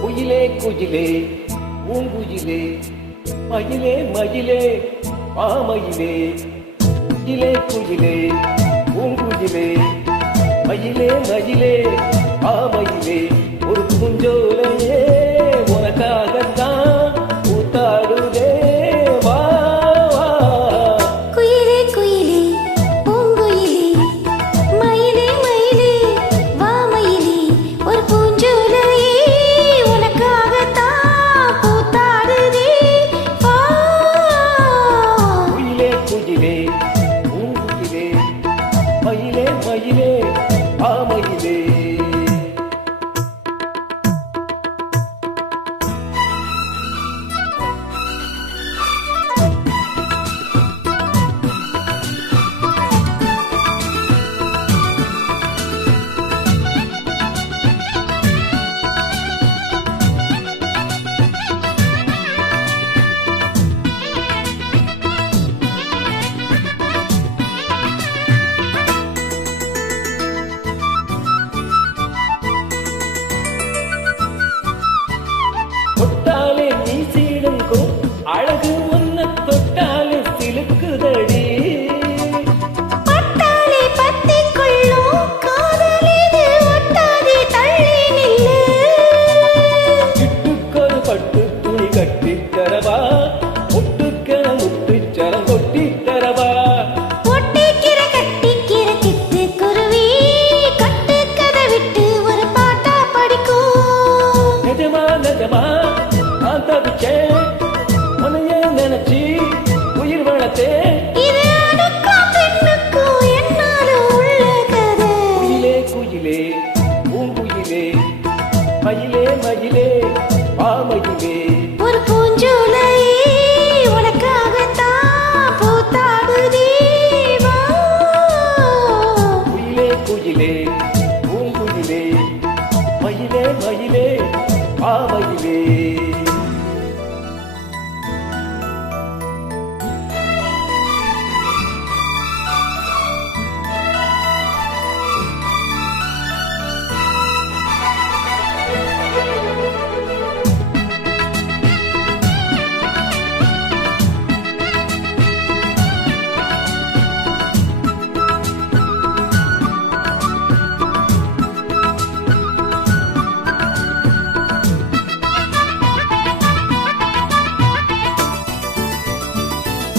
குயிலே குயிலே பூங்குயிலே மயிலே மயிலே மாமயிலே குயிலே குயிலே பூங்குயிலே மயிலே மயிலே மாமயிலே ஒரு பூஞ்சோலையே உனக்காகத்தான் கூத்தாடுதே வா வா. குயிலே குயிலே பூங்குயிலே மயிலே மயிலே வா மயிலே ஒரு பூஞ்சோலையே உனக்காகத்தான் கூத்தாடுதே வா. குயிலே குயிலே பூங்குயிலே மயிலே மயிலே மாமயிலே. தொட்டாலே நீ சீடுங்கும் அழகு ஒன்ன தொட்டாலே சிலுக்குதடி. பட்டாலே பத்திக் கொள்ளும் காதலிது ஒட்டாதே தள்ளி நில்லு. இட்டுக்கொரு பட்டு துணி கட்டித் தரவா முட்டுக்கென முட்டுச்சரம் கொட்டித் தரவா. ஒட்டிக்கிற கட்டிக்கிற சிட்டுக்குருவி கட்டுக்கதை விட்டு ஒரு பாட்டா படிக்கும். நிஜமா நிஜமா நான் தவிச்சேன் உன்னையே நினைச்சி உயிர் வளர்த்தேன். இது அடக்கம் பெண்ணுக்கும் என்னாலும் உள்ள கதை. குயிலே குயிலே பூங்குயிலே மயிலே மயிலே மாமயிலே. ஒரு பூஞ்சோலையே உனக்காகத்தான் பூத்தாடுதே வா. குயிலே குயிலே பூங்குயிலே மயிலே மயிலே மாமயிலே.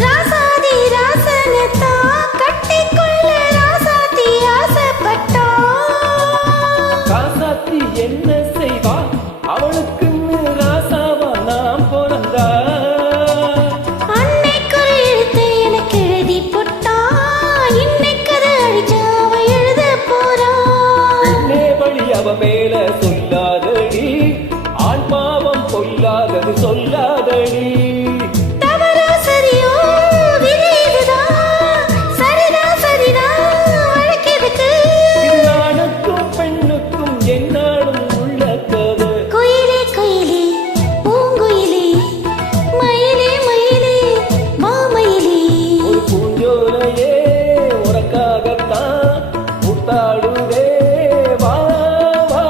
ராசாதி ராசனத்தான் கட்டிக்கொள்ள ராசாத்தி ஆசைப்பட்டா. ராசாத்தி என்ன செய்வா அவளுக்குன்னு ராசாவா நாம் பிறந்தா. அன்னைக்கு ஒரு எழுத்தை எனக்கு எழுதி போட்டா. இன்னைக்கு அதை அழிச்சு அவ எழுத போறா. பெண்ணே வழி அவ மேல சொல்லாதடி ஆண் பாவம் கொல்லாதது சொல்லாதடி. தவறா சரியோ விதி இதுதான். சரிதான் சரிதான் வழக்கெதுக்கு. இது ஆணுக்கும் பெண்ணுக்கும் என்னாலும் உள்ள கதை. குயிலே குயிலே பூங்குயிலே மயிலே மயிலே மாமயிலே. ஒரு பூஞ்சோலையே உனக்காகத்தான் கூத்தாடுதே வா வா.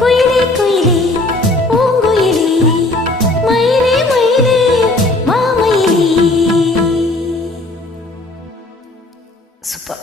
குயிலே குயிலே பூங்குயிலே மயிலே மயிலே மாமயிலே. சூப்பர்.